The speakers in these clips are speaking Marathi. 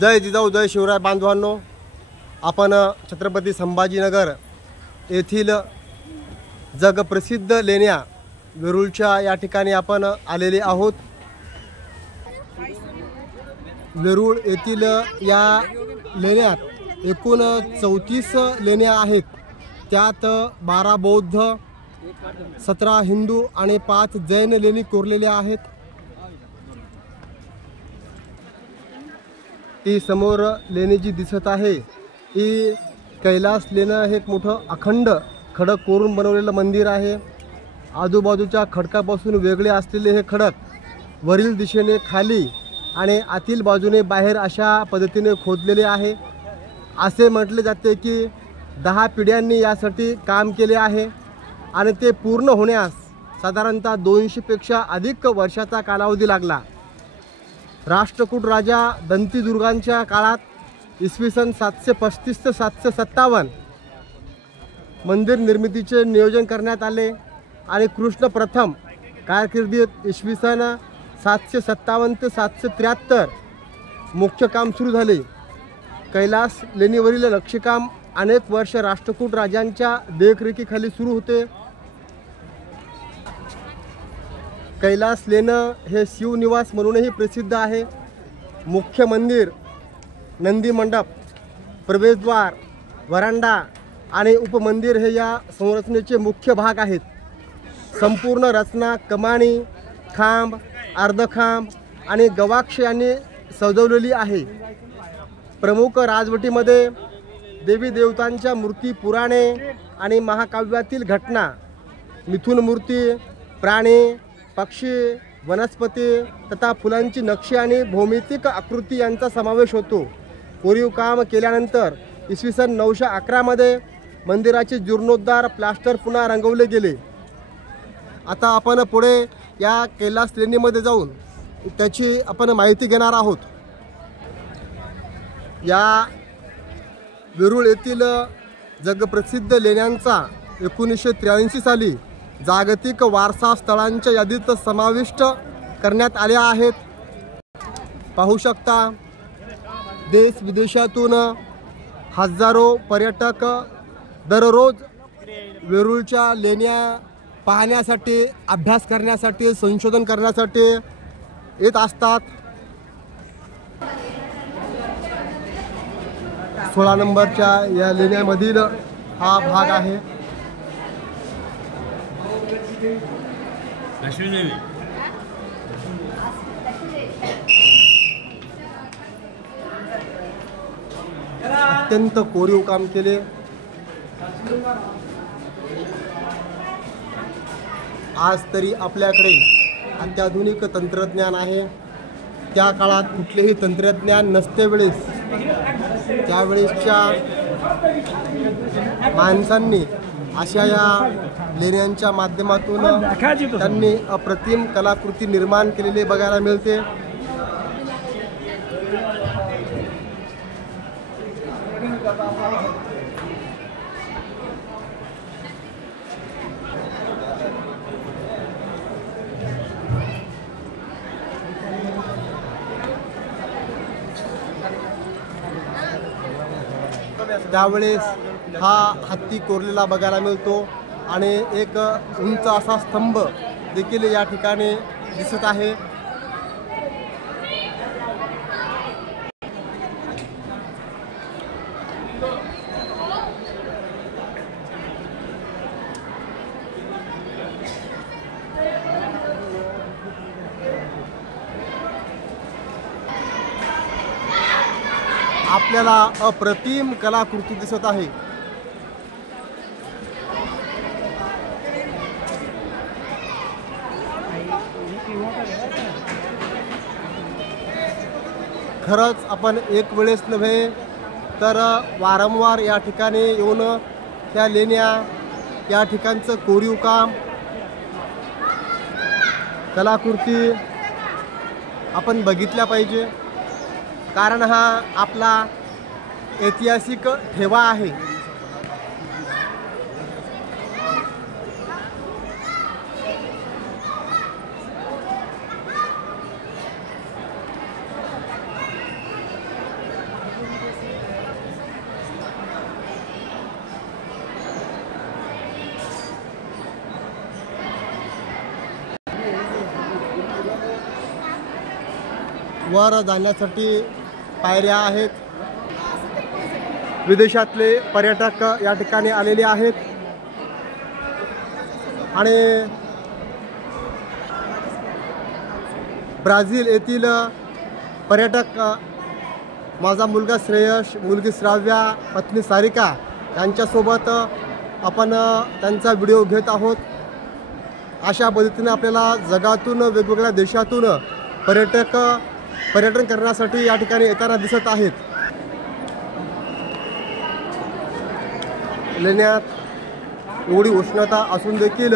जय जिजाऊ जय शिवराय बांधवांनो, आपण छत्रपती संभाजीनगर येथील जगप्रसिद्ध लेण्या वेरूळच्या या ठिकाणी आपण आलेले आहोत। वेरूळ येथील या लेण्यात एकूण 34 लेण्या आहेत। त्यात 12 बौद्ध, 17 हिंदू आणि 5 जैन लेणी कोरलेल्या आहेत। ती समोर लेणी जी दिसत आहे ही कैलास लेणं हे एक मोठं अखंड खडक कोरून बनवलेलं मंदिर आहे। आजूबाजूच्या खडकापासून वेगळे असलेले हे खडक वरील दिशेने खाली आणि आतील बाजूने बाहेर अशा पद्धतीने खोदलेले आहे। असे म्हटले जाते की 10 पिढ्यांनी यासाठी काम केले आहे आणि ते पूर्ण होण्यास साधारणतः 200 पेक्षा अधिक वर्षाचा कालावधी लागला। राष्ट्रकूट राजा दंतीदुर्गांच्या काळात इसवी सन 735 ते 757 मंदिर निर्मितीचे नियोजन करण्यात आले आणि कृष्ण प्रथम कारकिर्दीत इसवी सन 757 ते 773 मुख्य काम सुरू झाले। कैलास लेणीवरील नक्षीकाम अनेक वर्ष राष्ट्रकूट राजांच्या देखरेखीखाली सुरू होते। कैलास लेणं हे शिवनिवास म्हणूनही प्रसिद्ध आहे। मुख्य मंदिर, नंदी मंडप, प्रवेशद्वार, वरांडा आणि उपमंदिर हे या संरचनेचे मुख्य भाग आहेत। संपूर्ण रचना कमानी, खांब, अर्धखांब आणि गवाक्ष यांनी सजवलेली आहे। प्रमुख राजवटीमध्ये देवी देवतांच्या मूर्ती, पुराणे आणि महाकाव्यातील घटना, मिथुन मूर्ती, प्राणी, पक्षी, वनस्पती तथा फुलांची नक्षी आणि भौमितिक आकृती यांचा समावेश होतो। कोरीव काम केल्यानंतर इसवी सन 911 मध्ये मंदिराचे जीर्णोद्धार, प्लास्टर पुन्हा रंगवले गेले। आता आपण पुढे या कैलास लेणीमध्ये जाऊन त्याची आपण माहिती घेणार आहोत। या वेरूळ येथील जगप्रसिद्ध लेण्यांचा 1983 साली जागतिक वारसा स्थळांच्या यादीत समाविष्ट करण्यात आल्या आहेत। पाहू शकता, देश विदेशातून हजारो पर्यटक दररोज वेरूळच्या लेण्या पाहण्यासाठी, अभ्यास करण्यासाठी, संशोधन करण्यासाठी येत असतात। 16 नंबरच्या या लेण्यामधील हा भाग आहे। अत्यंत कोरीव काम केले। आज तरी आपल्याकडे अत्याधुनिक तंत्रज्ञान आहे। त्या काळात कुठलेही तंत्रज्ञान नसते वेळेस त्यावेळेसच्या माणसांनी अशा या लेण्यांच्या माध्यमातून त्यांनी अप्रतिम कलाकृती निर्माण केलेले बघायला मिळते। त्यावेळेस हा हत्ती कोरलेला बघायला मिळतो आणि एक उंच असा स्तंभ देखील या ठिकाणी दिसत आहे। आपल्याला अप्रतिम कलाकृती दिसत आहे। खरंच आपण एक वेळेस नव्हे तर वारंवार या ठिकाणी येऊन त्या लेण्या, या ठिकाणचं कोरीव काम, कलाकृती आपण बघितल्या पाहिजे, कारण हा आपला ऐतिहासिक ठेवा आहे। वर जाण्यासाठी पायऱ्या आहेत. विदेशातले पर्यटक या ठिकाणी आलेले आहेत आणि ब्राझील येथील पर्यटक माझा मुलगा श्रेयश, मुलगी श्राव्या, पत्नी सारिका यांच्यासोबत आपण त्यांचा व्हिडिओ घेत आहोत. अशा पद्धतीने आपल्याला जगातून वेगवेगळ्या देशातून पर्यटन करण्यासाठी या ठिकाणी येताना दिसत आहेत. लेण्यात एवढी उष्णता असून देखील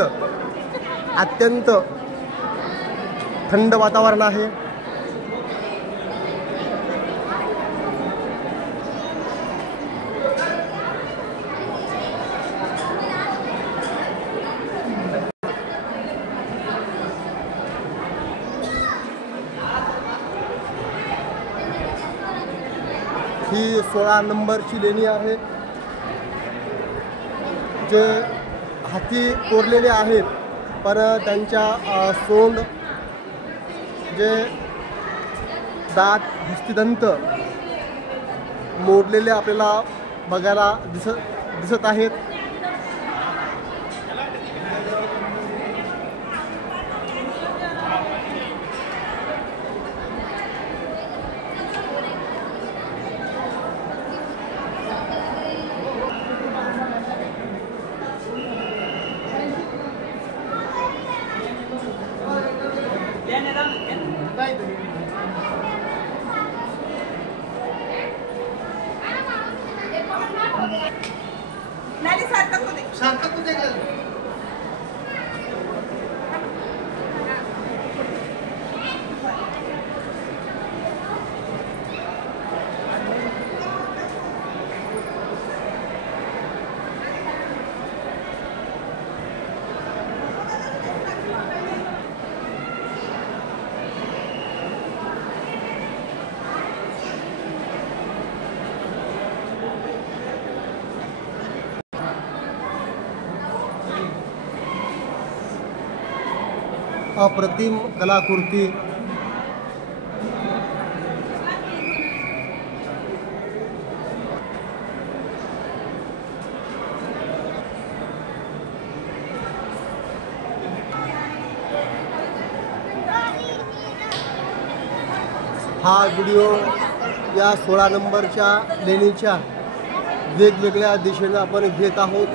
अत्यंत थंड वातावरण आहे. ही 16 नंबरची लेणी आहे. जे हाती कोरलेले आहेत पण त्यांच्या सोंड जे दात हस्तिदंत मोडलेले आपल्याला बघायला दिसत आहेत. अप्रतिम कलाकृती. हा व्हिडिओ या 16 नंबरच्या लेणीच्या वेगवेगळ्या दिशेने आपण घेत आहोत.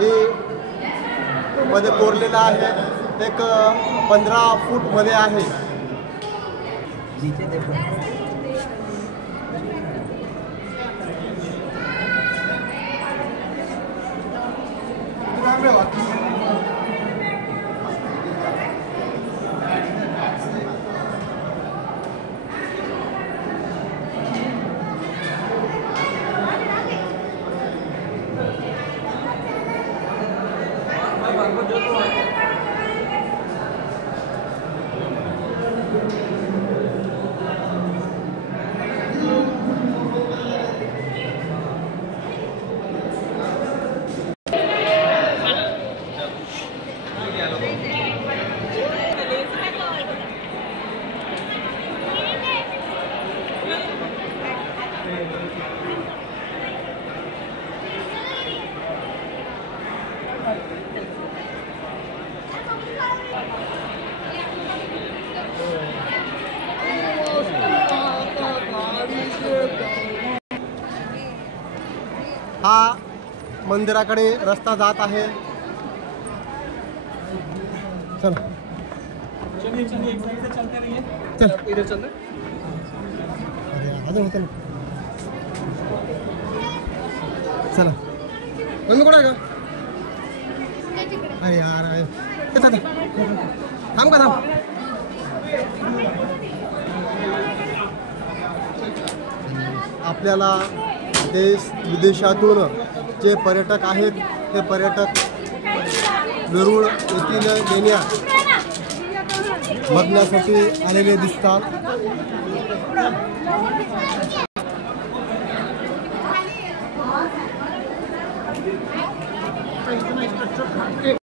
हे मध्ये कोरलेलं आहे. एक 15 फूट मध्ये आहे. हा मंदिराकडे रस्ता जात आहे. चल चलिए चलिए एक साइड से चलते रहिए. चल इधर चलना. अरे आजो होतं. चला तुम्ही कुठे आहे का? अरे यार थांब का थांब. आपल्याला देश विदेशातून जे पर्यटक आहेत ते पर्यटक वेरूळ येथील लेण्या बघण्यासाठी आलेले दिसतात.